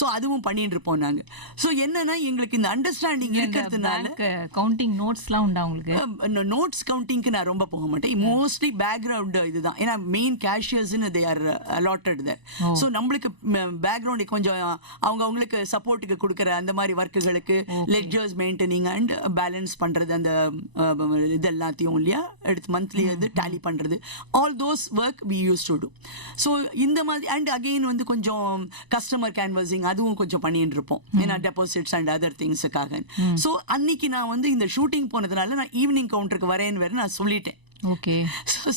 So அதுவும் பண்ணிட்டு இருப்போம் நாங்க. ஸோ என்னன்னா எங்களுக்கு இந்த அண்டர்ஸ்டாண்டிங் இருக்கிறதுனால கவுண்டிங் நோட்ஸ்லாம் உண்டா உங்களுக்கு? நோட்ஸ் கவுண்டிங்க்கு நான் ரொம்ப போக மாட்டேன். மோஸ்ட்லி பேக்ரவுண்ட் இதுதான். ஏன்னா மெயின் கேஷியர்ஸ்னு they are allotted there. So நம்மளுக்கு பேக்ரவுண்ட் கொஞ்சம் அவங்களுக்கு சப்போர்ட்டுக்கு கொடுக்குற அந்த மாதிரி ஒர்க்குகளுக்கு லெட்ஜர்ஸ் மெயின்டெனிங் அண்ட் பேலன்ஸ் பண்றது, அந்த இது எல்லாத்தையும் இல்லையா எடுத்து மந்த்லி வந்து டேலி பண்றது, all those work we use to do. So இந்த மாதிரி அண்ட் அகெயின் வந்து கொஞ்சம் கஸ்டமர் கேன்வசிங் அதுவும் கொஞ்சம் பண்ணிட்டு இருப்போம். ஏன்னா டெபாசிட்ஸ் அண்ட் அதர் திங்ஸுக்காக. ஸோ அன்னைக்கு நான் வந்து இந்த ஷூட்டிங் போனதுனால நான் ஈவினிங் கவுண்டருக்கு வரேன்னு வேற நான் சொல்லிட்டேன். ஓகே.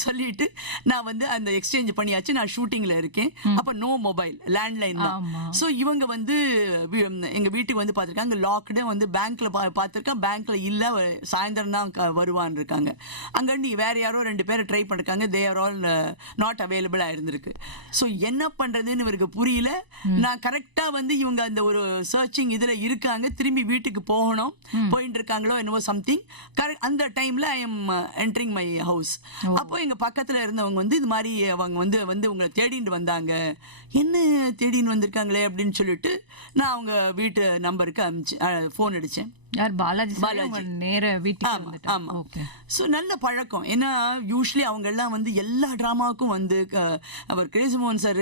சொல்லிட்டு நான் வந்து அந்த எக்ஸ்சேஞ்ச் பண்ணியாச்சு, நான் ஷூட்டிங்ல இருக்கேன். அப்ப நோ மொபைல், லேண்ட்லைன் தான். ஸோ இவங்க வந்து எங்க வீட்டுக்கு வந்து பார்த்துருக்காங்க, லாக்டு வந்து பேங்க்ல பார்த்துருக்கேன், பேங்க்ல இல்ல, சாயந்தரம் தான் வருவான்னு இருக்காங்க. அங்கண்டி வேற யாரோ 2 பேரை ட்ரை பண்ணிருக்காங்க, தே ஆர் ஆல் நாட் அவைலபிளா இருந்திருக்கு. ஸோ என்ன பண்றதுன்னு இவருக்கு புரியல. நான் கரெக்டா வந்து இவங்க அந்த ஒரு சர்ச்சிங் இதுல இருக்காங்க, திரும்பி வீட்டுக்கு போகணும், போயிட்டு இருக்காங்களோ என்னவோ சம்திங். அந்த டைம்ல I am entering my house. அப்போ எங்க பக்கத்துல இருந்தவங்க வந்து இது மாதிரி அவங்க வந்து உங்களை தேடிட்டு வந்தாங்க, என்ன தேடின்னு வந்திருக்காங்களே அப்படின்னு சொல்லிட்டு நான் அவங்க வீட்டு நம்பருக்கு ஃபோன் அடிச்சேன். யார்? பாலாஜி. நேர வீட்டுக்கு வந்துட்டாங்க. ஆமா. ஸோ நல்ல பழக்கம். ஏன்னா யூஸ்வலி அவங்க எல்லாம் வந்து எல்லா டிராமாவுக்கும் வந்து அவர் கிரேசிமோகன் சார்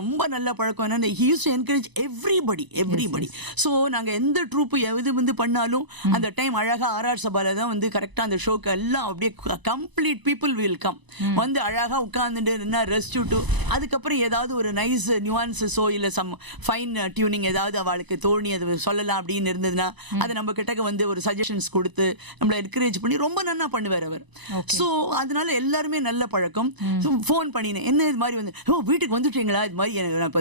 ரொம்ப நல்ல பழக்கம். என்னன்னா he used to encourage everybody. So நாங்க எந்த ட்ரூப்பு எது வந்து பண்ணாலும் அந்த டைம் அழகா ஆர்ஆர் சபால தான் வந்து கரெக்டா அந்த ஷோக்கு எல்லாம் அப்படியே கம்ப்ளீட் பீப்புள் வில் கம் வந்து அழகா உட்கார்ந்துட்டு என்ன ரெஸ்ட் விட்டு அதுக்கப்புறம் ஏதாவது ஒரு நைஸ் நியூவான்ஸஸோ இல்ல சம் ஃபைன் டியூனிங் ஏதாவது அவளுக்கு தோணி அது சொல்லலாம் அப்படின்னு இருந்ததுன்னா அதை நம்ம கிட்ட வந்து ஒரு சஜஷன்ஸ் கொடுத்து நம்மளை என்கரேஜ் பண்ணி ரொம்ப நல்லா பண்ணுவார் அவர். ஸோ அதனால எல்லாருமே நல்ல பழக்கம். ஃபோன் பண்ணினேன், என்ன இது மாதிரி வந்து வீட்டுக்கு வந்துட்டீங்களா, இது மாதிரி எனக்கு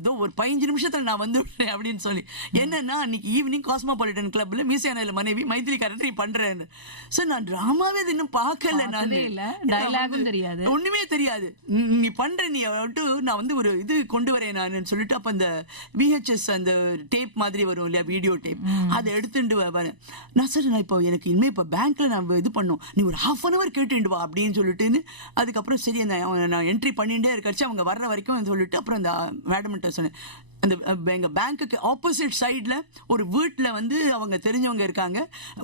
ஏதோ ஒரு 15 நிமிஷத்துல நான் வந்துடுறேன் அப்படின்னு சொல்லி. என்னன்னா அன்னைக்கு ஈவினிங் காஸ்மோபாலிட்டன் கிளப்ல மீசியானால மனைவி மைத்திலி கரண்டி பண்றேன்னு. ஸோ நான் டிராமாவே இன்னும் பார்க்கல, நான் தெரியாது, ஒண்ணுமே தெரியாது. நீ பண்ற நீ நான் வந்து ஒரு இது கொண்டு வரேன் நான் சொல்லிட்டு அப்ப அந்த VHS அந்த டேப் மாதிரி வரும் இல்லையா, வீடியோ டேப், அதை எடுத்துட்டு வரேன். நான் சரி நான் இப்போ எனக்கு இனிமே இப்போ பேங்க்ல நான் இது பண்ணோம், நீ ஒரு 1/2 hour கேட்டுட்டு வா அப்படின்னு சொல்லிட்டு அதுக்கப்புறம் சரி நான் என்ட்ரி பண்ணிட்டே இருக்காச்சு அவங்க வர்ற வரைக்கும் சொல்லிட்டு அப்புறம் அந்த மேடம்கிட்ட சொன்னேன். அந்த எங்க பேங்க்குக்கு ஆப்போசிட் சைட்ல ஒரு வீட்டில் வந்து அவங்க தெரிஞ்சவங்க இருக்காங்க,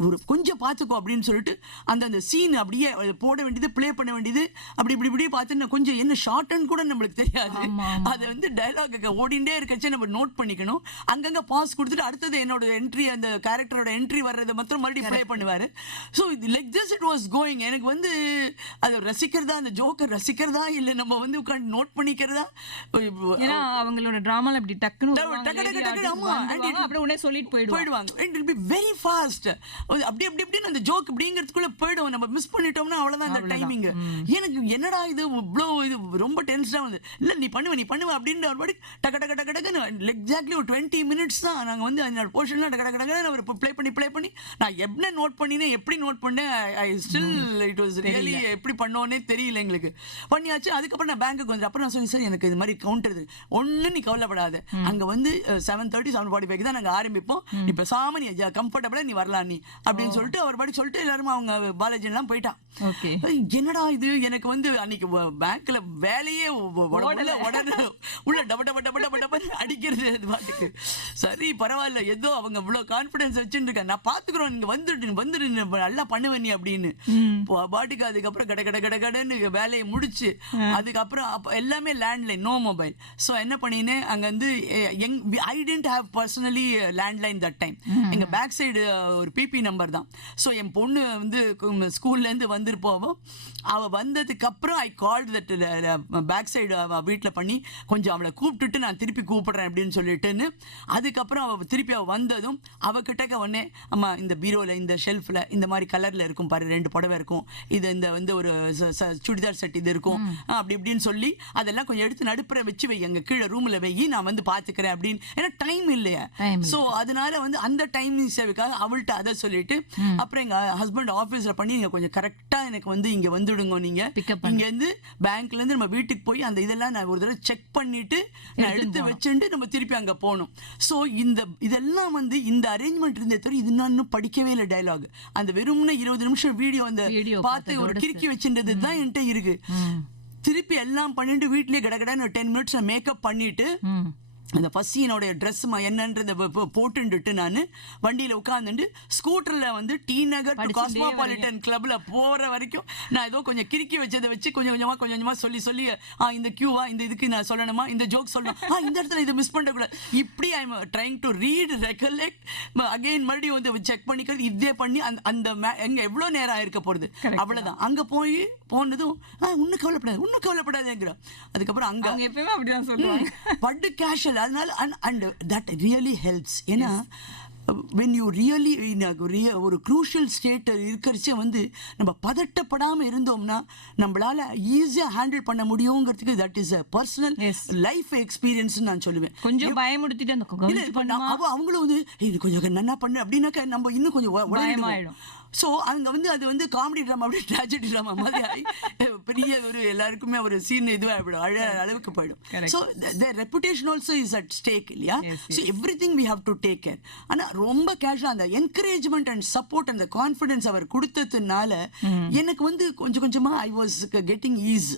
ஒரு கொஞ்சம் பார்த்துக்கோ அப்படின்னு சொல்லிட்டு அந்த சீன் அப்படியே போட வேண்டியது, பிளே பண்ண வேண்டியது, அப்படி இப்படி பார்த்து கொஞ்சம் என்ன ஷார்ட்னு கூட நம்மளுக்கு தெரியாது, அதை வந்து டைலாக் ஓடிண்டே இருக்கச்சே நம்ம நோட் பண்ணிக்கணும். அங்கங்க பாஸ் கொடுத்துட்டு அடுத்தது என்னோட என்ட்ரி, அந்த கேரக்டரோட என்ட்ரி வர்றதை மட்டும் மறுபடியும் ப்ளே பண்ணுவாரு. So like this it was going. எனக்கு வந்து அதை ரசிக்கிறதா, அந்த ஜோக்கர் ரசிக்கிறதா இல்லை நம்ம வந்து உட்காந்து நோட் பண்ணிக்கிறதா, அவங்களோட டிராமால அப்படி போயிடுவாங்க. வெரி ஃபாஸ்ட் அப்படி அந்த ஜோக் அப்படிங்கிறதுக்குள்ள போயிடும். நம்ம மிஸ் பண்ணிட்டோம்னா அவ்வளவுதான் அந்த டைமிங். எனக்கு என்னடா இது இவ்வளோ இது ரொம்ப டென்ஷனா வந்து இல்ல நீ பண்ணுவ அப்படின்னு ஒரு படி டக்கு டக்கு டக்கு டக்குன்னு எக்ஸாக்ட்லி ஒரு 20 minutes தான் நாங்க வந்து அந்த போர்ஷன்லாம் டக்கு டக்கு டக்குன்னு ஒரு ப்ளே பண்ணி நான் என்ன நோட் பண்ணினேன், எப்படி நோட் பண்ணேன், I still it was really எப்படி பண்ணோன்னே தெரியல எங்களுக்கு. பண்ணியாச்சு. அதுக்கப்புறம் நான் பேங்க்குக்கு வந்து அப்புறம் நான் சொன்னேன், சார் எனக்கு இது மாதிரி கவுண்டர் ஒண்ணு நீ கவலைப்படாத, அங்க வந்து 7:30 7:45 தான் நாங்க ஆரம்பிப்போம், நீ பேசாம நீ கம்ஃபர்டபிளா நீ வரலாம் நீ அப்படின்னு சொல்லிட்டு அவர் படி சொல்லிட்டு எல்லாரும் அவங்க பாலாஜி எல்லாம் போயிட்டான். என்னடா இது எனக்கு வந்து அன்னைக்கு பேங்க்ல வேலையே உள்ள டப டப டப டப டப அடிக்கிறது அது பாட்டுக்கு. சரி பரவாயில்ல, ஏதோ அவங்க இவ்வளவு கான்பிடன்ஸ் வச்சுட்டு இருக்க, நான் பாத்துக்கிறோம், நீங்க வந்துடு நல்லா பண்ணுவேன் நீ அப்படின்னு பாட்டுக்கு. அதுக்கப்புறம் கட கட கட கடன்னு வேலையை முடிச்சு அதுக்கப்புறம் எல்லாமே லேண்ட்லைன், நோ மொபைல். ஸோ என்ன பண்ணினேன் அங்க வந்து I didn't have personally landline that time. எங்க பேக் சைடு ஒரு பிபி நம்பர் தான். ஸோ என் பொண்ணு வந்து ஸ்கூல்ல இருந்து வந்துருப்போம், அவ வந்ததுக்கு அப்புறம் I called that back side அவ வீட்டில் பண்ணி கொஞ்சம் அவளை கூப்பிட்டுட்டு நான் திருப்பி கூப்பிடுறேன் அப்படின்னு சொல்லிட்டுன்னு. அதுக்கப்புறம் திருப்பி அவ வந்ததும் அவகிட்ட உடனே அம்மா இந்த பீரோல இந்த ஷெல்ஃப்ல இந்த மாதிரி கலர்ல இருக்கும் பாரு, 2 புடவை இருக்கும், இது இந்த வந்து ஒரு சுடிதார் செட் இது இருக்கும் அப்படி இப்படின்னு சொல்லி அதெல்லாம் கொஞ்சம் எடுத்து நடுப்புற வச்சு வை, எங்க கீழே ரூம்ல வை, நான் வந்து பாத்துக்கிறேன் அப்படின்னு. ஏன்னா டைம் இல்லையா, சோ அதனால வந்து அந்த டைமிங் சேவைக்காக அவள்கிட்ட அதை சொல்லிட்டு அப்புறம் எங்க ஹஸ்பண்ட் ஆபீஸ்ல பண்ணி நீங்க கொஞ்சம் கரெக்டா எனக்கு வந்து இங்க வந்துடுங்க, நீங்க இங்க இருந்து பேங்க்ல இருந்து நம்ம வீட்டுக்கு போய் அந்த இதெல்லாம் நான் ஒரு தடவை செக் பண்ணிட்டு நான் எடுத்து வச்சுட்டு நம்ம திருப்பி அங்க போகணும். சோ இதெல்லாம் வந்து இந்த அரேஞ்ச்மெண்ட் இருந்தே தவிர இது நான் இன்னும் படிக்கவே இல்லை டைலாக். அந்த வெறும்னா 20 நிமிஷம் வீடியோ அந்த பார்த்து ஒரு கிறுக்கி வச்சுன்றது தான் என்கிட்ட இருக்கு. திருப்பி எல்லாம் பண்ணிட்டு வீட்லயே கடகடன்னு 10 minutes மேக்கப் பண்ணிட்டு அந்த ஃபர்ஸ்ட் சீனோடைய ட்ரெஸ் என்னன்றத போட்டுட்டு நான் வண்டியில் உட்காந்துட்டு ஸ்கூட்டரில் வந்து டி நகர் டு காஸ்மோபாலிட்டன் கிளப்ல போகிற வரைக்கும் நான் ஏதோ கொஞ்சம் கிறுக்கி வச்சதை வச்சு கொஞ்சம் கொஞ்சமாக சொல்லி இந்த கியூவா இந்த இதுக்கு நான் சொல்லணுமா, இந்த ஜோக் சொல்லணும், இந்த இடத்துல இதை மிஸ் பண்ணக்கூடாது, இப்படி I am trying to read recollect again மறுபடியும் வந்து செக் பண்ணிக்கிறது, இதே பண்ணி அந்த எங்க எவ்வளோ நேரம் ஆயிருக்க போகிறது, அவ்வளோதான். அங்கே போனதும் இன்னும் கவலைப்படாதுங்கிறோம். அதுக்கப்புறம் அங்கே எப்பயுமே அப்படிதான் சொல்லுவாங்க, பட்டு கேஷுவல். அதனால and that really helps. ஏன்னா when you really ஒரு crucial state இருக்கிறச்சே வந்து நம்ம பதட்டப்படாம இருந்தோம்னா நம்மளால ஈஸியா ஹேண்டில் பண்ண முடியுங்கிறதுக்கு that is a personal life experience நான் சொல்லுவேன். கொஞ்சம் பயமுடுத்திட்டு அந்த அவங்களும் வந்து கொஞ்சம் நன்னா பண்ணு அப்படின்னாக்க நம்ம இன்னும் கொஞ்சம் பயமாயிடும். ஸோ அங்கே வந்து அது வந்து காமெடி ட்ராமா அப்படியே ட்ராஜடி ட்ராமா மாதிரி ஆகி பெரிய ஒரு எல்லாருக்குமே ஒரு சீன் இதுவாக ஆகிடும், அளவுக்கு போயிடும். So the reputation also is at stake இல்லையா? So everything we have to take care. ஆனால் ரொம்ப கேஷுவலாக அந்த என்கரேஜ்மெண்ட் அண்ட் சப்போர்ட் அந்த கான்ஃபிடன்ஸ் அவர் கொடுத்ததுனால எனக்கு வந்து கொஞ்சம் கொஞ்சமாக ஐ வாஸ் கெட்டிங் ஈஸ்,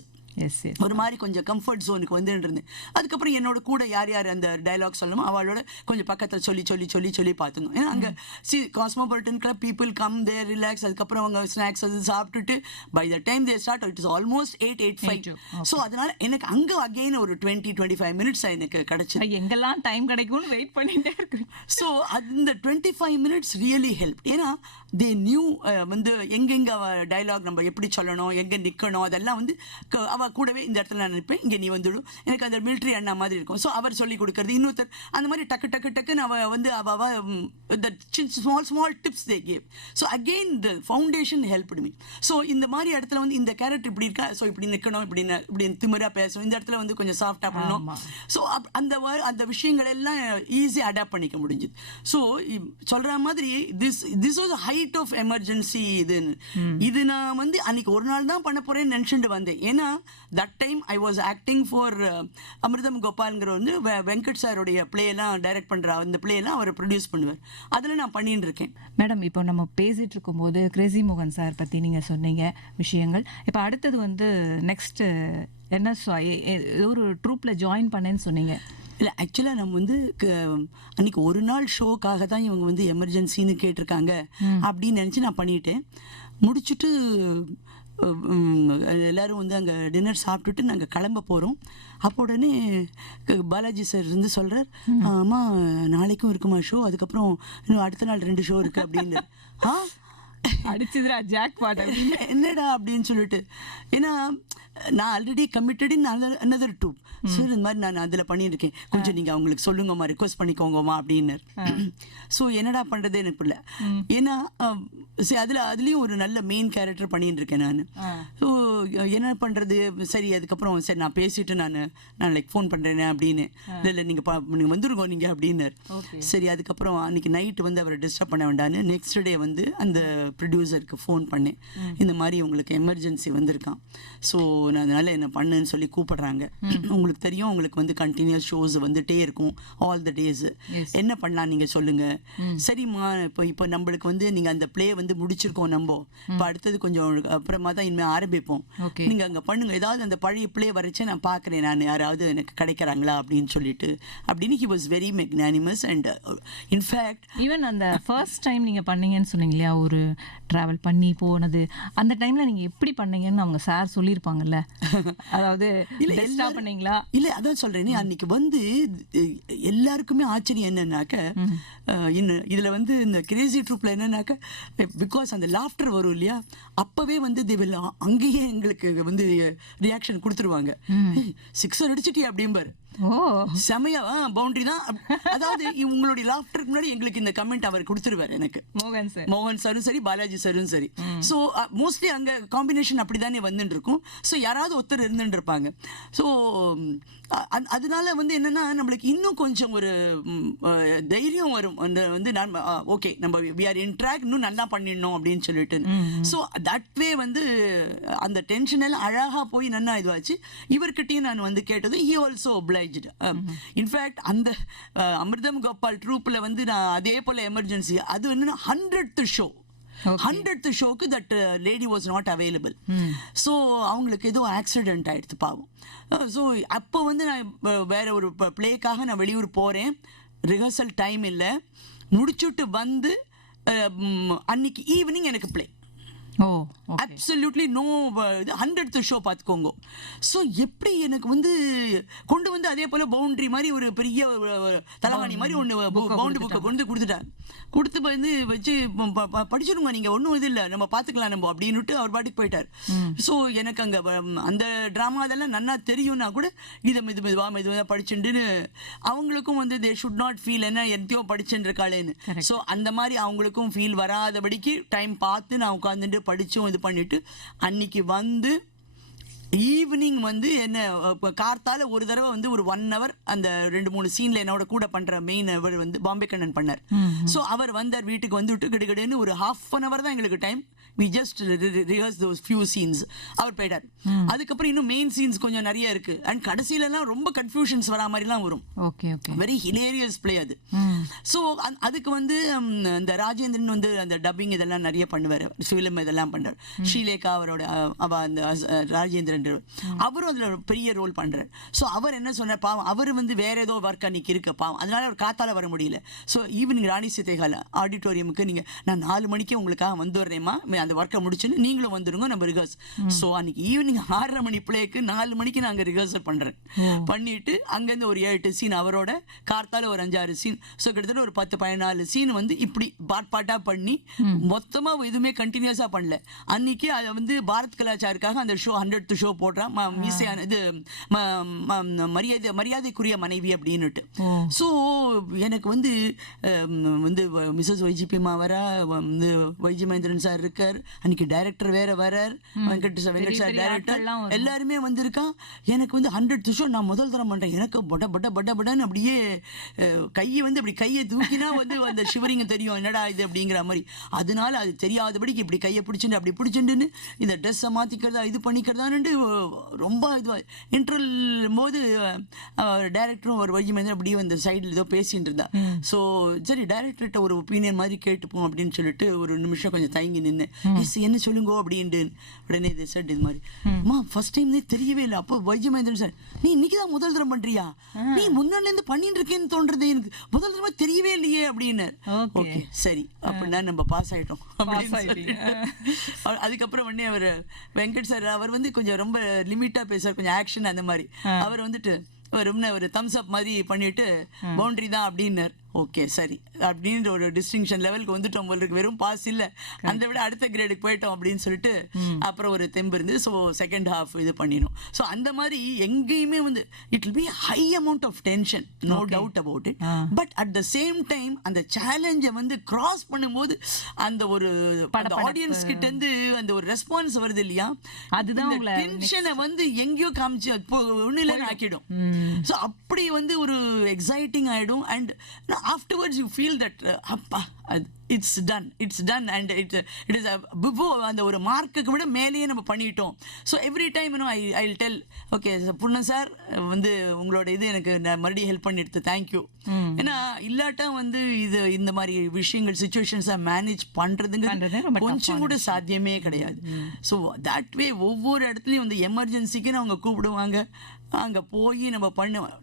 ஒரு மாதிரி கொஞ்சம் கம்ஃபர்ட் ஜோனுக்கு வந்து இருந்தேன். அதுக்கப்புறம் என்னோட கூட யார் யார் அந்த டைலாக் சொல்லணுமோ அவளோட கொஞ்சம் பக்கத்தில் சொல்லி பார்த்துக்கணும். ஏன்னா அங்கே cosmopolitan club people come there relax. அதுக்கப்புறம் அவங்க ஸ்நாக்ஸ் அது சாப்பிட்டுட்டு by the time they start it is almost 8:05. So அதனால எனக்கு அங்கே அகெயின் ஒரு 20-25 மினிட்ஸ் எனக்கு கிடைச்சது. எங்கெல்லாம் டைம் கிடைக்கும்னு வெயிட் பண்ணிட்டே இருக்கு. ஸோ அந்த 25 மினிட்ஸ் ரியலி ஹெல்ப். ஏன்னா தே நியூ வந்து எங்கெங்க டைலாக் நம்ம எப்படி சொல்லணும், எங்கே நிற்கணும், அதெல்லாம் வந்து அவ கூடவே இந்த இடத்துல நான் நிற்பேன், இங்கே நீ வந்துடும், எனக்கு அந்த மிலிட்ரி அண்ணா மாதிரி இருக்கும். ஸோ அவர் சொல்லி கொடுக்கறது, இன்னொருத்தர் அந்த மாதிரி டக்குன்னு அவ வந்து small tips they gave. So again the foundation helped me. So இந்த மாதிரி இடத்துல வந்து இந்த கேரக்டர் இப்படி இருக்கா, ஸோ இப்படி நிற்கணும், இப்படி திமிரா பேசணும், இந்த இடத்துல வந்து கொஞ்சம் சாஃப்டாக பண்ணணும். ஸோ அந்த விஷயங்கள் எல்லாம் ஈஸியாக அடாப்ட் பண்ணிக்க முடிஞ்சுது. ஸோ சொல்கிற மாதிரி this was height of emergency. இது நான் வந்து அன்னைக்கு ஒரு நாள் தான் பண்ண போறேன்னு நினச்சிட்டு வந்தேன். ஏன்னா that time I was acting for அமிர்தம் கோபால்ங்கிற வந்து வெங்கட் சாருடைய பிளேலாம் டைரக்ட் பண்ற அந்த பிளேலாம் அவர் ப்ரொடியூஸ் பண்ணுவார். அதில் நான் பண்ணிட்டு இருக்கேன். மேடம், இப்போ நம்ம பேசிட்டு இருக்கும்போது கிரேசி மோகன் சார் பற்றி நீங்கள் சொன்னீங்க விஷயங்கள். இப்போ அடுத்தது வந்து நெக்ஸ்ட் என்ன ஒரு ட்ரூப்பில் ஜாயின் பண்ணேன்னு சொன்னீங்க. இல்லை, ஆக்சுவலாக நம்ம வந்து அன்னைக்கு ஒரு நாள் ஷோக்காக தான் இவங்க வந்து எமர்ஜென்சின்னு கேட்டிருக்காங்க அப்படின்னு நினச்சி நான் பண்ணிட்டேன். முடிச்சுட்டு எல்லோரும் வந்து அங்கே டின்னர் சாப்பிட்டுட்டு நாங்கள் கிளம்ப போகிறோம். அப்போ உடனே பாலாஜி சார் வந்து சொல்கிறார், ஆமா நாளைக்கும் இருக்குமா ஷோ, அதுக்கப்புறம் இன்னும் அடுத்த நாள் 2 ஷோ இருக்குது அப்படின்னு. அடிச்சதுரா ஜாக் பாட் என்னடா அப்படின்னு சொல்லிட்டு, ஏன்னா நான் ஆல்ரெடி கமிட்டட் இன் another 2. சார் இந்த மாதிரி நான் அதில் பண்ணியிருக்கேன், கொஞ்சம் நீங்கள் அவங்களுக்கு சொல்லுங்கம்மா, ரிக்வஸ்ட் பண்ணிக்கோங்கம்மா அப்படின்னு. ஸோ என்னடா பண்ணுறது எனக்கு இல்லை. ஏன்னா அதுலேயும் ஒரு நல்ல மெயின் கேரக்டர் பண்ணிட்டு இருக்கேன் நான். ஸோ என்ன பண்ணுறது, சரி அதுக்கப்புறம் சரி நான் பேசிட்டு நான் லைக் ஃபோன் பண்ணுறேன் அப்படின்னு. இல்லை நீங்கள் வந்துருங்க நீங்கள் அப்படின்னு. சரி அதுக்கப்புறம் அன்றைக்கி நைட்டு வந்து அவரை டிஸ்டர்ப் பண்ண வேண்டான்னு நெக்ஸ்ட் டே வந்து அந்த ப்ரொடியூசருக்கு ஃபோன் பண்ணேன், இந்த மாதிரி உங்களுக்கு எமர்ஜென்சி வந்திருக்கான், ஸோ நான் அதனால் என்ன பண்ணுன்னு சொல்லி கூப்பிடுறாங்க. உங்களுக்கு தெரியும், உங்களுக்கு வந்து கண்டினியூஸ் ஷோஸ் வந்துட்டே இருக்கும் ஆல் த டேஸ், என்ன பண்ணலாம் நீங்கள் சொல்லுங்கள். சரிம்மா, இப்போ நம்மளுக்கு வந்து நீங்கள் அந்த பிளே வந்து முடிச்சிருக்கோம், நம்ம இப்போ அடுத்தது கொஞ்சம் அப்புறமா தான் இனிமேல் ஆரம்பிப்போம், நீங்கள் அங்கே பண்ணுங்க, ஏதாவது அந்த பழைய பிளே வரைச்சே நான் பார்க்குறேன், நான் யாராவது எனக்கு கிடைக்கிறாங்களா அப்படின்னு சொல்லிட்டு அப்படின்னு. He was very magnanimous. And in fact even அந்த ஃபர்ஸ்ட் டைம் நீங்கள் பண்ணீங்கன்னு சொன்னீங்க இல்லையா, ஒரு ட்ராவல் பண்ணி போனது, அந்த டைமில் நீங்கள் எப்படி பண்ணீங்கன்னு அவங்க சார் சொல்லியிருப்பாங்கல்ல, அதாவது பெஸ்ட்டாக பண்ணீங்களா? இல்லை, அதான் சொல்கிறேனே, அன்னைக்கு வந்து எல்லாருக்குமே ஆச்சரியம் என்னன்னாக்க, இதில் வந்து இந்த கிரேசி ட்ரூப்பில் என்னன்னாக்க, பிகாஸ் அந்த லாஃப்டர் வரும் இல்லையா, அப்போவே வந்து அங்கேயே எங்களுக்கு வந்து ரியாக்ஷன் கொடுத்துருவாங்க. 6 அடிச்சிட்டியா அப்படிம்பாரு, செமையா பவுண்டரி தான். அதாவது உங்களுடைய லாஃப்டருக்கு முன்னாடி எங்களுக்கு இந்த கமெண்ட் அவர் கொடுத்துருவார் எனக்கு, மோகன் சாரும் சரி பாலாஜி சாரும் சரி. ஸோ மோஸ்ட்லி அங்கே காம்பினேஷன் அப்படிதானே வந்துட்டு இருக்கும். ஸோ யாராவது ஒருத்தர் இருந்துட்டு இருப்பாங்க. ஸோ அதனால வந்து என்னன்னா நம்மளுக்கு இன்னும் கொஞ்சம் ஒரு தைரியம் வரும். அந்த வந்து நான் ஓகே நம்ம வி ஆர் இன் ட்ராக், இன்னும் நல்லா பண்ணிடணும் அப்படின்னு சொல்லிட்டு. ஸோ தட் வே வந்து அந்த டென்ஷன் எல்லாம் அழகாக போய் நல்லா இதுவாச்சு. இவர்கிட்டையும் நான் வந்து கேட்டது, ஹி ஆல்சோ obliged. இன்ஃபேக்ட் அந்த அமிர்தம் கோபால் ட்ரூப்பில் வந்து நான் அதே போல் எமர்ஜென்சி, அது என்னன்னா 100th ஷோ 100th ஷோக்கு that lady was not available. So அவங்களுக்கு ஏதோ ஆக்சிடென்ட் ஆயிடுச்சு பாவம். ஸோ அப்போ வந்து நான் வேற ஒரு பிளேக்காக நான் வெளியூர் போகிறேன், ரிஹர்சல் டைம் இல்லை, முடிச்சுட்டு வந்து அன்னைக்கு ஈவினிங் எனக்கு play. Absolutely no 100th show பார்த்துக்கோங்க. ஸோ எப்படி எனக்கு வந்து கொண்டு வந்து அதே போல பவுண்டரி மாதிரி ஒரு பெரிய தலவாணி மாதிரி ஒன்று பவுண்டரி புக்கை கொண்டு கொடுத்துட்டார். கொடுத்து வந்து வச்சு படிச்சிருங்க நீங்கள், ஒன்றும் இது இல்லை, நம்ம பார்த்துக்கலாம் நம்ம அப்படின்னுட்டு அவர் பாட்டுக்கு போயிட்டார். ஸோ எனக்கு அங்கே அந்த ட்ராமா அதெல்லாம் நல்லா தெரியும்னா கூட இதை மெதுவாக படிச்சுட்டுன்னு அவங்களுக்கும் வந்து தே ஷுட் நாட் ஃபீல் என்ன எத்தையோ படிச்சுருக்காளேன்னு. ஸோ அந்த மாதிரி அவங்களுக்கும் ஃபீல் வராதபடிக்கு டைம் பார்த்து நான் உட்காந்துட்டு படிச்சும் இது பண்ணிட்டு அன்னைக்கு வந்து ஈவினிங் வந்து என்ன கார்த்தால ஒரு தடவை வந்து ஒரு 1 hour அந்த 2-3 சீன்ல என்னோட கூட பண்ற மெயின் அவர் வந்து பாம்பே கண்ணன் பண்ணார். ஸோ அவர் வந்தார் வீட்டுக்கு வந்துட்டு கிடுகிடுன்னு ஒரு 1/2 hour தான் எங்களுக்கு time. we just rehearse those few scenes. அவர் போயிட்டார். அதுக்கப்புறம் இன்னும் மெயின் சீன்ஸ் கொஞ்சம் நிறைய இருக்கு அண்ட் கடைசியிலலாம் ரொம்ப கன்ஃபியூஷன்ஸ் வரா மாதிரிலாம் வரும். வெரி ஹிலேரியஸ் பிளே அது. ஸோ அதுக்கு வந்து இந்த ராஜேந்திரன் வந்து அந்த டப்பிங் இதெல்லாம் நிறைய பண்ணுவார், ஃபிலிம் இதெல்லாம் பண்ணுறார். ஸ்ரீலேகா அவரோட அந்த ராஜேந்திரன் அவரும் அதில் ஒரு பெரிய ரோல் பண்றார். ஸோ அவர் என்ன சொன்னார், பாவம் அவர் வந்து வேற ஏதோ ஒர்க் அன்னைக்கு இருக்கு பாவம், அதனால அவர் காத்தால வர முடியல. ஸோ ஈவினிங் ராணி சித்தைகால ஆடிட்டோரியமுக்கு நீங்க நான் 4 மணிக்கு உங்களுக்காக வந்துடுறேம்மா, அந்த ஒர்க்கை முடிச்சுன்னு நீங்களும் வந்துருங்க நம்ம ரிஹர்ஸ். ஸோ அன்னைக்கு ஈவினிங் 6:30 மணி பிளேக்கு 4 மணிக்கு நான் அங்கே ரிஹர்சல் பண்றேன். பண்ணிட்டு அங்கேருந்து ஒரு 7 சீன் அவரோட, கார்த்தால ஒரு 5-6 சீன். ஸோ கிட்டத்தட்ட ஒரு 10-14 சீன் வந்து இப்படி பாட்டா பண்ணி மொத்தமா எதுவுமே கண்டினியூஸா பண்ணல. அன்னைக்கு அதை வந்து பாரத் கலாச்சாருக்காக அந்த ஷோ 100th ஷோ போடுறான், இது மரியாதைக்குரிய மனைவி அப்படின்னுட்டு. ஸோ எனக்கு வந்து மிஸ்ஸஸ் வைஜிபிமா வரா, வந்து வைஜி மகேந்திரன் சார் இருக்கார், அன்னைக்கு டைரக்டர் வேற வரார், வெங்கட் சார் டைரக்டர் எல்லாருமே வந்திருக்கான். எனக்கு வந்து 100th ஷோ நான் முதல் தரம் பண்றேன். எனக்கு படன்னு அப்படியே கையை வந்து அப்படி கையை தூக்கினா வந்து அந்த ஷிவரிங்க தெரியும் என்னடா இது அப்படிங்கிற மாதிரி. அதனால அது தெரியாதபடிக்கு இப்படி கையை பிடிச்சுட்டு அப்படி பிடிச்சுட்டுன்னு இந்த ட்ரெஸ்ஸை மாத்திக்கிறதா இது பண்ணிக்கிறதான்னு ரொம்ப இது இன்டர்வல் போது டைரக்டரும் ஒரு வைஜி மகேந்திரன் அப்படியே அந்த சைடில் ஏதோ பேசிட்டு இருந்தா. ஸோ சரி டைரக்டர்கிட்ட ஒரு ஒப்பீனியன் மாதிரி கேட்டுப்போம் அப்படின்னு சொல்லிட்டு ஒரு நிமிஷம் கொஞ்சம் தயங்கி நின்று என்ன சொல்லுங்கோ அப்படின்ட்டு உடனே இது சார் இது மாதிரி ஃபர்ஸ்ட் டைம் தெரியவே இல்லை. அப்போ வைஜி மகேந்திரன் சார், நீ இன்னைக்கு தான் முதல் தரம் பண்றியா, நீ முன்னாடிலேருந்து பண்ணிட்டு இருக்கேன்னு தோன்றது, எனக்கு முதல் தடவை தெரியவே இல்லையே அப்படின்னு. ஓகே சரி அப்படின்னா நம்ம பாஸ் ஆயிட்டோம் அப்படின்னு. அதுக்கப்புறம் உடனே அவர் வெங்கட் சார் அவர் வந்து கொஞ்சம் ரொம்ப லிமிட்டா பேசுவார், கொஞ்சம் ஆக்ஷன் அந்த மாதிரி. அவர் வந்துட்டு ஒரு தம்ஸ் அப் மாதிரி பண்ணிட்டு பவுண்டரி தான் அப்படின்னார். ஓகே சரி அப்படின்ற ஒரு டிஸ்டிங்ஷன் லெவலுக்கு வந்துட்டோம் போல இருக்கு, வெறும் பாஸ் இல்லை, அந்த விட அடுத்த கிரேடுக்கு போயிட்டோம் அப்படின்னு சொல்லிட்டு அப்புறம் ஒரு தெம்பு இருந்து ஸோ செகண்ட் ஹாஃப் இது பண்ணிடும். ஸோ அந்த மாதிரி எங்கேயுமே வந்து it will be high amount of tension, no doubt about it. But at the same time அந்த சேலஞ்சை வந்து கிராஸ் பண்ணும்போது அந்த ஒரு ஆடியன்ஸ் கிட்ட இருந்து அந்த ஒரு ரெஸ்பான்ஸ் வருது இல்லையா, அதுதான் டென்ஷனை வந்து எங்கேயோ காமிச்சு ஒன்னும் இல்லைன்னு ஆக்கிடும். ஸோ அப்படி வந்து ஒரு எக்ஸைட்டிங் ஆயிடும். And afterwards you feel that appa it's done and it is before அந்த ஒரு மார்க்குக்கு விட மேலேயே நம்ம பண்ணிட்டோம். So every time I'll tell okay Punnan sir வந்து உங்களோட இது எனக்கு மறுபடியும் ஹெல்ப் பண்ணிடுது, தேங்க்யூ. ஏன்னா இல்லாட்டா வந்து இது இந்த மாதிரி விஷயங்கள் சுச்சுவேஷன்ஸை மேனேஜ் பண்றதுங்க கொஞ்சம் கூட சாத்தியமே கிடையாது. ஸோ தட் வே ஒவ்வொரு இடத்துலையும் வந்து எமர்ஜென்சிக்குன்னு அவங்க கூப்பிடுவாங்க, அங்க போய் நம்ம பண்ணுவோம்.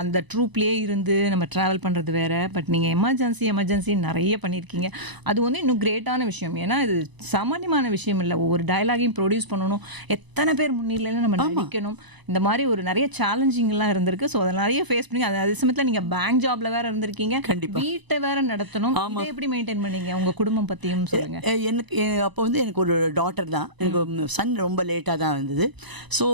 அந்த ட்ரூப்லயே இருந்து நம்ம டிராவல் பண்றது வேற, பட் நீங்க எமர்ஜென்சி நிறைய பண்ணிருக்கீங்க. அது வந்து இன்னும் கிரேட்டான விஷயம். ஏன்னா இது சாமானியமான விஷயம் இல்லை. ஒவ்வொரு டயலாகையும் ப்ரொடியூஸ் பண்ணணும், எத்தனை பேர் முன்னிலையில நம்ம நடிக்கணும், இந்த மாதிரி ஒரு நிறைய சேலஞ்சிங் எல்லாம் இருந்திருக்கு. ஸோ அதை நிறைய ஃபேஸ் பண்ணி அதே சமயத்தில் நீங்க பேங்க் ஜாப்ல வேற இருந்திருக்கீங்க, வீட்டை வேற நடத்தணும். எப்படி மெயின்டைன் பண்ணீங்க, உங்க குடும்பம் பத்தியும் சொல்லுங்க. எனக்கு அப்போ வந்து எனக்கு ஒரு டாட்டர் தான், எனக்கு சன் ரொம்ப லேட்டாக தான் வந்தது. ஸோ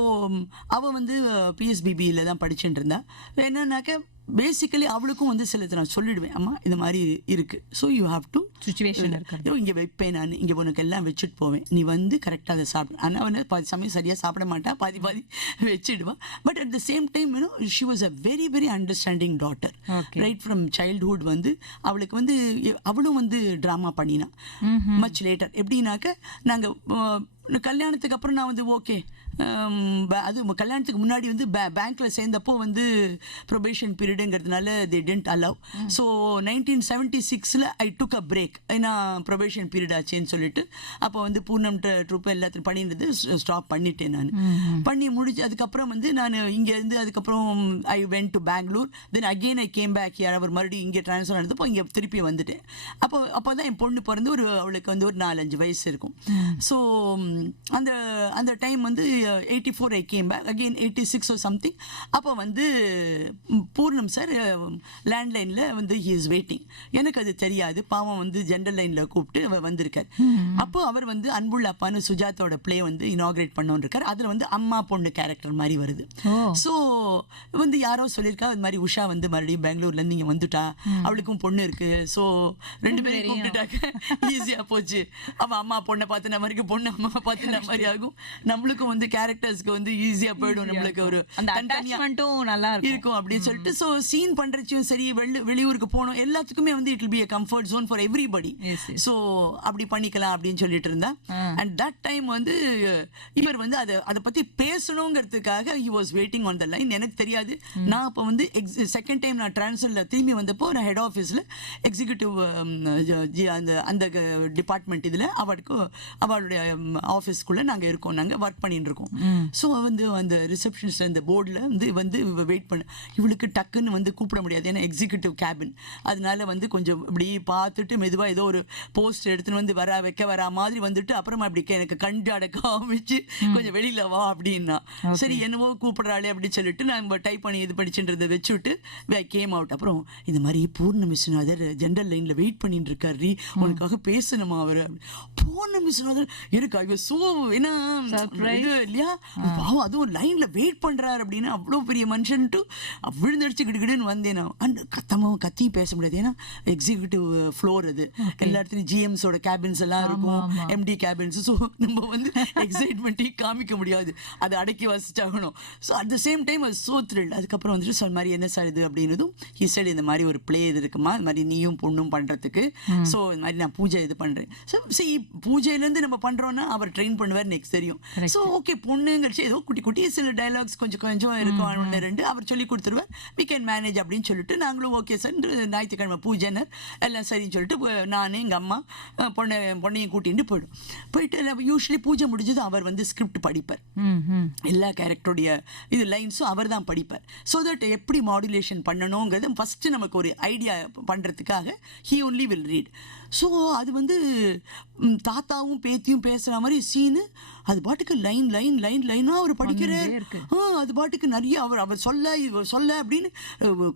அவள் வந்து பிஎஸ்பிபியில் தான் படிச்சுட்டு இருந்தா. என்னன்னாக்க பேசிக்கலி அவளுக்கும் வந்து சில நான் சொல்லிடுவேன், அம்மா இந்த மாதிரி இருக்கு, so you have to situation இங்கே வைப்பேன், நான் இங்கே உனக்கு எல்லாம் வச்சுட்டு போவேன், நீ வந்து கரெக்டாக அதை சாப்பிடு. ஆனால் வந்து பாதி சமயம் சரியாக சாப்பிட மாட்டா, பாதி வச்சுடுவான். But at the same time she was a very very understanding daughter. Right from childhood வந்து அவளுக்கு வந்து அவளும் வந்து ட்ராமா பண்ணினா மச் லேட்டர். எப்படின்னாக்க நாங்கள் கல்யாணத்துக்கு அப்புறம் நான் வந்து ஓகே, அது கல்யாணத்துக்கு முன்னாடி வந்து பேங்க்ல சேர்ந்தப்போ வந்து ப்ரொபேஷன் பீரியடுங்கிறதுனால they tend allow. So 1976 I took a break. ஏன்னா ப்ரொபேஷன் பீரியட் ஆச்சேன்னு சொல்லிட்டு அப்போ வந்து பூர்ணம் ட்ரூப் எல்லாத்தையும் பண்ணிட்டு ஸ்டாப் பண்ணிட்டேன். நான் பண்ணி முடிச்சு அதுக்கப்புறம் வந்து நான் இங்கேருந்து அதுக்கப்புறம் I went to Bangalore. Then again I came back here. அவர் மறுபடியும் இங்கே ட்ரான்ஸ்ஃபர் ஆனதுப்போ இங்கே திருப்பி வந்துட்டேன். அப்போ தான் என் பொண்ணு பிறந்து அவளுக்கு வந்து ஒரு 4-5 வயசு இருக்கும். ஸோ அந்த டைம் வந்து 84 I came back again 86 something. அப்போ வந்து பூர்ணம் சார் லேண்ட்லைனில் வந்து ஹி இஸ் வெயிட்டிங். எனக்கு அது தெரியாது. பாவம் வந்து ஜென்ரல் லைனில் கூப்பிட்டு வந்திருக்கார். அப்போ அவர் வந்து அன்புள்ள அப்பான்னு சுஜாத்தோட பிளே வந்து இனாகிரேட் பண்ணோன்னு இருக்கார். அதில் வந்து அம்மா பொண்ணு கேரக்டர் மாதிரி வருது. ஸோ வந்து யாரோ சொல்லியிருக்கா அது மாதிரி உஷா வந்து மறுபடியும் பெங்களூர்லேருந்து இங்கே வந்துட்டா, அவளுக்கும் பொண்ணு இருக்கு. ஸோ 2 பேரையும் கூப்பிட்டுட்டாக்க ஈஸியாக போச்சு. அவன் அம்மா பொண்ணை பார்த்துன மாதிரி பொண்ணு அம்மா பார்த்துன மாதிரி ஆகும். நம்மளுக்கும் வந்து கேரக்டர்ஸ்க்கு வந்து ஈஸியாக போயிடும். நம்மளுக்கு ஒரு நல்லா இருக்கும் அப்படின்னு சொல்லிட்டு ஸோ சீன் பண்றச்சும் சரி, வெளியூருக்கு போகணும் எல்லாத்துக்குமே வந்து it will B a comfort zone for everybody. So அப்படி பண்ணிக்கலாம் அப்படின்னு சொல்லிட்டு இருந்தா. அண்ட் தட் டைம் வந்து இவர் வந்து அதை பத்தி பேசணுங்கிறதுக்காக he was waiting on the line. எனக்கு தெரியாது. நான் அப்போ வந்து செகண்ட் டைம் நான் ட்ரான்ஸ்ஃபர்ல திரும்பி வந்தப்போ நான் ஹெட் ஆஃபீஸில் எக்ஸிக்யூட்டிவ் அந்த டிபார்ட்மெண்ட் இதில் அவளுடைய ஆஃபீஸ்க்குள்ளே நாங்கள் இருக்கோம், நாங்கள் ஒர்க் பண்ணிட்டு இருக்கோம். ஸோ வந்து அந்த ரிசப்ஷனிஸ்ட் அந்த போர்டில் வந்து வெயிட் பண்ண இவளுக்கு டக்குன்னு வந்து கூப்பிட முடியாது. ஏன்னா எக்ஸிக்யூட்டிவ் கேபின், அதனால வந்து கொஞ்சம் இப்படி பார்த்துட்டு மெதுவாக ஏதோ ஒரு போஸ்ட் எடுத்துன்னு வந்து வைக்க வரா மாதிரி வந்துட்டு அப்புறமா இப்படி எனக்கு கண்டாட காமிச்சு கொஞ்சம் வெளியில வா அப்படின்னா, சரி என்னவோ கூப்பிடுறாளே அப்படின்னு சொல்லிட்டு நான் டைப் பண்ணி இது படிச்சுன்றதை வச்சுட்டு கேம் அவுட். அப்புறம் இந்த மாதிரி பூர்ண விஸ்வநாதர் ஜென்ரல் லைன்ல வெயிட் பண்ணிட்டு இருக்காரு, உனக்காக பேசணுமா அவர். பூர்ண விஸ்வநாதர் எனக்கு ஏன்னா இது இல்லையா, அதுவும் லைன்ல வெயிட் பண்றாரு அப்படின்னு அவ்வளோ பெரிய மனுஷன்ட்டு விழுந்தடிச்சு கிடுகிடுன்னு வந்தேன். கத்தி பேச முடியாது. ஏன்னா எக்ஸிக்யூட்டிவ் ஃப்ளோர் அது, எல்லா இடத்துலையும் ஜிஎம்ஸோட கேபின்ஸ் எல்லாம் இருக்கும், எம்டி கேபின்ஸ். ஸோ நம்ம வந்து எக்ஸைட்மெண்ட்டையும் காமிக்க முடியாது, அதை அடக்கி வசிச்சாகணும். So at the same time அது சோ த்ரில். அதுக்கப்புறம் வந்துட்டு சொல் மாதிரி என்ன சார் இது அப்படின்னதும் ஹி செட் இந்த மாதிரி ஒரு பிளே இது இருக்குமா, இந்த மாதிரி நீயும் பொண்ணும் பண்றதுக்கு. ஸோ இந்த மாதிரி நான் பூஜை இது பண்றேன். ஸோ சரி பூஜையிலேருந்து நம்ம பண்றோம்னா அவர் ட்ரெயின் பண்ணுவார், நெக்ஸ்ட் தெரியும். ஸோ ஓகே பொண்ணுங்கள்ச்சி ஏதோ குட்டி குட்டி சில டைலாக்ஸ் கொஞ்சம் கொஞ்சம் இருக்கும், 1-2 அவர் சொல்லி கொடுத்துருவார், வி கேன் மேனேஜ் அப்படின்னு சொல்லிட்டு நாங்களும் ஓகே சார் ஞாயிற்றுக்கிழமை பூஜைனர் எல்லாம் சரின்னு சொல்லிட்டு நான் எங்கள் அம்மா பொண்ணையும் கூட்டிகிட்டு போயிட்டு யூஸ்வலி பூஜை முடிஞ்சது அவர் வந்து ஸ்கிரிப்ட் படிப்பார். எல்லா கேரக்டருடைய இது லைன்ஸும் அவர் தான் படிப்பார். ஸோ தட் எப்படி மாடுலேஷன் பண்ணணுங்கிறது ஃபஸ்ட்டு நமக்கு ஒரு ஐடியா பண்ணுறதுக்காக he only will read. So அது வந்து தாத்தாவும் பேத்தியும் பேசுகிற மாதிரி சீனு, அது பாட்டுக்கு லைனாக அவர் படிக்கிறார். அது பாட்டுக்கு நிறைய அவர் சொல்ல அப்படின்னு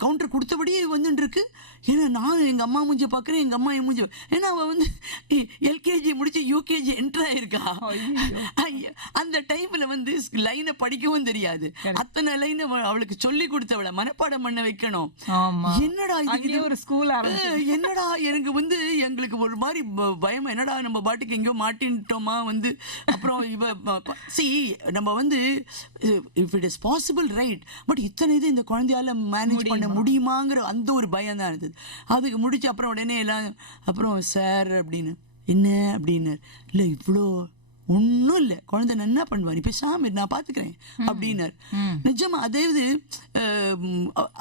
கவுண்டர் கொடுத்தபடியே வந்துட்டு இருக்கு. ஏன்னா நான் எங்கள் அம்மா மூஞ்ச பார்க்குறேன், எங்கள் அம்மா என் மூஞ்ச, ஏன்னா அவள் வந்து எல்கேஜி முடிச்சு யூகேஜி என்ட்ரு ஆயிருக்கா. அந்த டைமில் வந்து லைனை படிக்கவும் தெரியாது, அத்தனை லைனை அவளுக்கு சொல்லி கொடுத்தவளை மனப்பாடம் பண்ண வைக்கணும். என்னடா இது ஒரு ஸ்கூல், என்னடா எனக்கு வந்து எங்களுக்கு ஒரு மாதிரி பயம், என்னடா நம்ம பாட்டுக்கு எங்கேயோ மாட்டின்ட்டோமா வந்து. அப்புறம் நம்ம வந்து if it is possible right, but இத்தனை இது இந்த குழந்தையால மேனேஜ் பண்ண முடியுமாங்கிற அந்த ஒரு பயம் தான் இருந்தது. அதுக்கு முடிச்சு அப்புறம் உடனே எல்லாம் அப்புறம் சார் அப்படின்னு என்ன அப்படின்னு, இல்லை இவ்வளோ ஒன்றும் இல்லை, குழந்தை என்ன பண்ணுவார், இப்போ சாமி நான் பார்த்துக்கிறேன் அப்படின்னார். நிஜமா அதாவது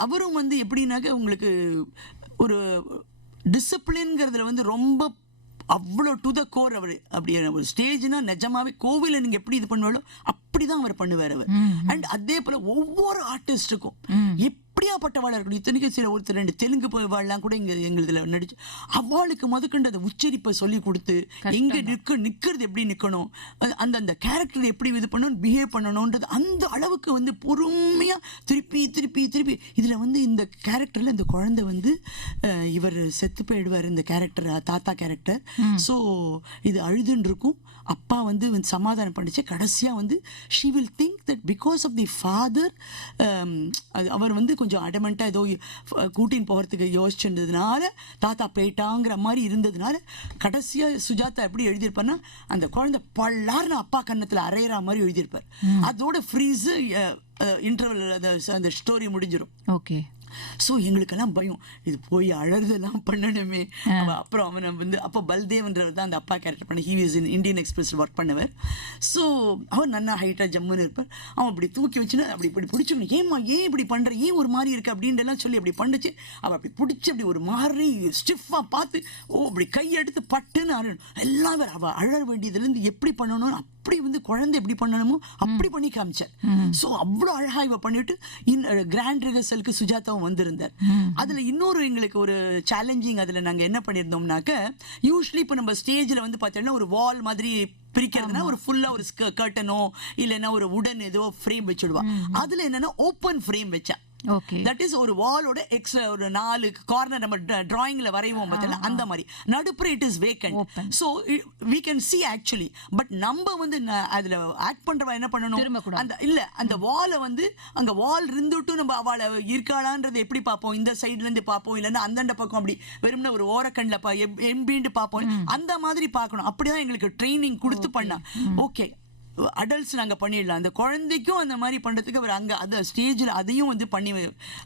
அவரும் வந்து எப்படின்னாக்க உங்களுக்கு ஒரு டிசிப்ளின்ங்கிறதுல வந்து ரொம்ப அவ்வளோ டு த கோர். அவர் அப்படி ஒரு ஸ்டேஜ்னா நிஜமாவே கோவில நீங்க எப்படி இது பண்ணுவாளோ அப்படிதான் அவர் பண்ணுவார் அவர். அண்ட் அதே போல ஒவ்வொரு ஆர்டிஸ்டுக்கும் எப்படியாப்பட்டவாளா இருக்கணும். இத்தனைக்கும் சில ஒருத்தர் 2 தெலுங்கு வாழலாம் கூட இங்க எங்களுதுல நடிச்சு அவளுக்கு முதற்கொண்டு அந்த உச்சரிப்பை சொல்லி கொடுத்து எங்க நிக்கிறது எப்படி நிக்கணும், அந்த கேரக்டர் எப்படி இது பண்ணணும், பிஹேவ் பண்ணணும்ன்றது அந்த அளவுக்கு வந்து பொறுமையா திருப்பி திருப்பி திருப்பி. இதுல வந்து இந்த கேரக்டர்ல இந்த குழந்தை வந்து இவர் செத்து போயிடுவார், இந்த கேரக்டர் தாத்தா கேரக்டர். ஸோ இது அழுதுன்னு இருக்கும். அப்பா வந்து சமாதானம் பண்ணிச்சு. கடைசியா வந்து she will think that because of the father அவர் வந்து கொஞ்சம் அடமெண்டா ஏதோ கூட்டின்னு போகிறதுக்கு யோசிச்சுன்றதுனால தாத்தா போயிட்டாங்கிற மாதிரி இருந்ததுனால கடைசியா சுஜாதா எப்படி எழுதியிருப்பார்னா அந்த குழந்தை பல்லார்னு அப்பா கன்னத்துல அரையிற மாதிரி எழுதியிருப்பார். அதோட ஃப்ரீஸ் இன்டர்வல் அந்த ஸ்டோரி முடிஞ்சிடும். ஓகே. ஸோ எங்களுக்கெல்லாம் பயம், இது போய் அழறதெல்லாம் பண்ணணுமே. அப்புறம் அவனை வந்து அப்போ பல்தேவ்ன்றவர் தான் அந்த அப்பா கேரக்டர் பண்ண, he is in Indian express work பண்ணவர். ஸோ அவர் நல்லா ஹைட்டாக ஜம்முன்னு இருப்பார். அவன் அப்படி தூக்கி வச்சுன்னு அப்படி இப்படி பிடிச்சவனு, ஏம்மா ஏன் இப்படி பண்ணுற, ஏன் ஒரு மாதிரி இருக்கு அப்படின்றலாம் சொல்லி அப்படி பண்ணிச்சு. அவள் அப்படி பிடிச்சி அப்படி ஒரு மாதிரி ஸ்டிஃபாக பார்த்து அப்படி கையெடுத்து பட்டுன்னு அழணும். எல்லாம் வேறு அவள் அழ வேண்டியதுலேருந்து எப்படி பண்ணணும்னு அப்படி வந்து குழந்தை எப்படி பண்ணணுமோ அப்படி பண்ணி காமிச்சார். ஸோ அவ்வளோ அழகாக இவ பண்ணிட்டு கிராண்ட் ரிஹர்சலுக்கு சுஜாதாவும் வந்திருந்தார். அதுல இன்னொரு எங்களுக்கு ஒரு சேலஞ்சிங் அதுல நாங்க என்ன பண்ணியிருந்தோம்னாக்க, யூஸ்வலி இப்போ நம்ம ஸ்டேஜ்ல வந்து பார்த்தோம்னா ஒரு வால் மாதிரி பிரிக்கிறதுனா ஒரு ஃபுல்லா ஒரு கர்டனோ இல்லைன்னா ஒரு உடன் ஏதோ ஃப்ரேம் வச்சுடுவா. அதுல என்னன்னா ஓப்பன் ஃப்ரேம் வச்சா. தட் இஸ் ஒரு வாலோட எக்ஸ்ட்ரா ஒரு 4 கார்னர் நம்ம டிராயிங்ல வரைவோம் பார்த்தல, அந்த மாதிரி நடுப்புற it is vacant. So we can see actually. But நம்ம வந்து அதுல ஆக்ட் பண்றவ என்ன பண்ணணும், அந்த இல்ல அந்த வாலை வந்து அங்க வால் இருந்துட்டு நம்ம அவளை இருக்காளான்றது எப்படி பார்ப்போம், இந்த சைடுல இருந்து பார்ப்போம் இல்லைன்னா அந்தண்ட பக்கம் அப்படி வெறும்னா ஒரு ஓரக்கண்ணில் எம்பின்னு பார்ப்போம், அந்த மாதிரி பார்க்கணும். அப்படிதான் எங்களுக்கு ட்ரைனிங் கொடுத்து பண்ணா. ஓகே அடல்ட்ஸ் நாங்க பண்ணிடலாம், அந்த குழந்தைக்கும் அந்த மாதிரி பண்றதுக்கு அவர் அங்க அந்த ஸ்டேஜ்ல அதையும் வந்து பண்ணி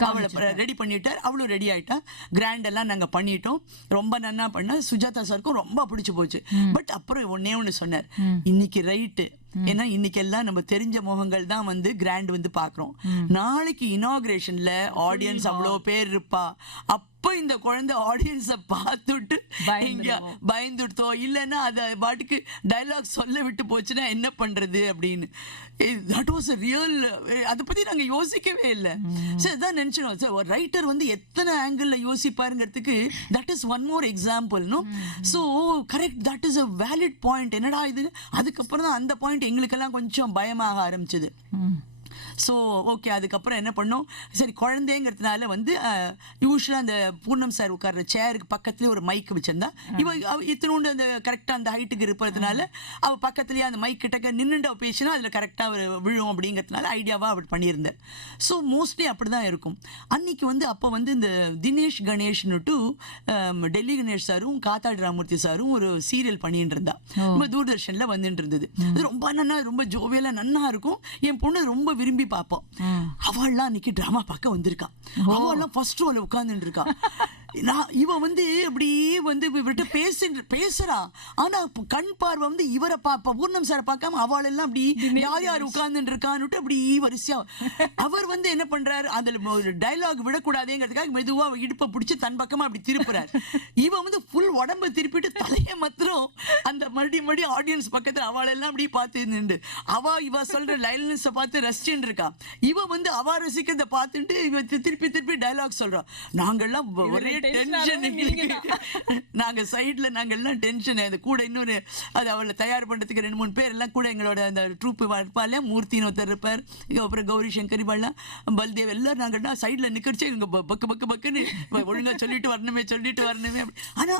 அவளை ரெடி பண்ணிட்டார். அவளும் ரெடி ஆயிட்டா. கிராண்ட் எல்லாம் நாங்க பண்ணிட்டோம். ரொம்ப நன்னா பண்ண. சுஜாதா சாருக்கும் ரொம்ப பிடிச்சு போச்சு. பட் அப்புறம் ஒண்ணு சொன்னார், இன்னைக்கு ரைட்டு, ஏன்னா இன்னைக்கு எல்லாம் நம்ம தெரிஞ்ச முகங்கள் தான் வந்து கிராண்ட் வந்து பாக்குறோம், நாளைக்கு இனாகிரேஷன்ல ஆடியன்ஸ் அவ்வளோ பேர் இருப்பா, அப்ப இந்த குழந்தை ஆடியன்ஸ பார்த்துட்டு பயந்துட்டோ இல்லைன்னா அத பாட்டுக்கு டைலாக் சொல்ல விட்டு போச்சுன்னா என்ன பண்றது அப்படின்னு. தட் வாஸ் a real, அதை பத்தி நாங்க யோசிக்கவே இல்லை. சார் தான் நினைச்சோம் சார், ஒரு ரைட்டர் வந்து எத்தனை ஆங்கிள் யோசிப்பாருங்கிறதுக்கு that is one more example. No so correct, that is a valid point. என்னடா இது, அதுக்கப்புறம் தான் அந்த பாயிண்ட் எங்களுக்கெல்லாம் கொஞ்சம் பயமாக ஆரம்பிச்சது. ஸோ ஓகே, அதுக்கப்புறம் என்ன பண்ணோம், சரி குழந்தைங்கிறதுனால வந்து யூஸ்வலாக அந்த பூர்ணம் சார் உட்கார்ற சேருக்கு பக்கத்துலேயே ஒரு மைக் வச்சிருந்தா, இத்தனோண்டு அந்த கரெக்டாக அந்த ஹைட்டுக்கு இருப்பதுனால அவள் பக்கத்துலேயே அந்த மைக் கிட்டக்க நின்றுட்டு அவள் பேசினா அதில் கரெக்டாக விழும் அப்படிங்கிறதுனால ஐடியாவாக அவள் பண்ணியிருந்தார். ஸோ மோஸ்ட்லி அப்படி தான் இருக்கும். அன்னைக்கு வந்து அப்போ வந்து இந்த தினேஷ் கணேஷ்னுட்டு டெல்லி கணேஷ் சாரும் காத்தாடி ராமூர்த்தி சாரும் ஒரு சீரியல் பண்ணிட்டு இருந்தா, ரொம்ப தூர்தர்ஷனில் வந்துட்டு இருந்தது. அது ரொம்ப நன்னா, ரொம்ப ஜோவியலாக நன்னா இருக்கும். என் பொண்ணு ரொம்ப விரும்பி பார்ப்போம். அவள்லாம் அன்னைக்கு டிராமா பார்க்க வந்திருக்கா. அவள்லாம் ஃபர்ஸ்ட் ரோல உட்கார்ந்துட்டு இருக்கா. இவ வந்து அப்படியே வந்து இவர்கிட்ட பேசுறா. ஆனா கண் பார்வை வந்து இவரை பூர்ணம் சாரை பார்க்காம அவள் எல்லாம் அப்படி யார் யார் உட்கார்ந்துட்டு இருக்கான்னு அப்படி வரிசையா. அவர் வந்து என்ன பண்றாரு, அதுல ஒரு டைலாக் விடக்கூடாதுங்கிறதுக்காக மெதுவா இடுப்பை பிடிச்சி தன் பக்கமா அப்படி திருப்புறாரு. இவ வந்து ஃபுல் உடம்ப திருப்பிட்டு தலையை மாத்திரம் அந்த மறுபடியும் ஆடியன்ஸ் பக்கத்துல அவள் எல்லாம் அப்படி பார்த்து நின்று இவ சொல்ற லைன்ஸை பார்த்து ரசிச்சுட்டு இருக்கா. இவ வந்து அவ ரசிக்கிறத பார்த்துட்டு இவ திருப்பி திருப்பி டைலாக் சொல்றா. நாங்கெல்லாம் ஒரே டென்ஷன், நாங்க சைட்ல நாங்க எல்லாம் டென்ஷன். அது கூட இன்னொரு அது அவளை தயார் பண்றதுக்கு 2-3 பேர் எல்லாம் கூட எங்களோட அந்த ட்ரூப் இருப்பால, மூர்த்தின்னு ஒருத்தர் இருப்பார், அப்புறம் கௌரி சங்கர் இவெல்லாம் பல்தேவ் எல்லாம் நாங்க சைட்ல நிக்கிறச்சே இவங்க பக்கு பக்கு பக்குன்னு ஒழுங்கா சொல்லிட்டு வரணுமே. ஆனா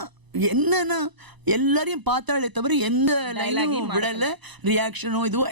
என்னன்னா எல்லாரையும் பார்த்தாலே தவிர எந்த லைனும் விடல, ரியாக்ஷனோ இதுவோ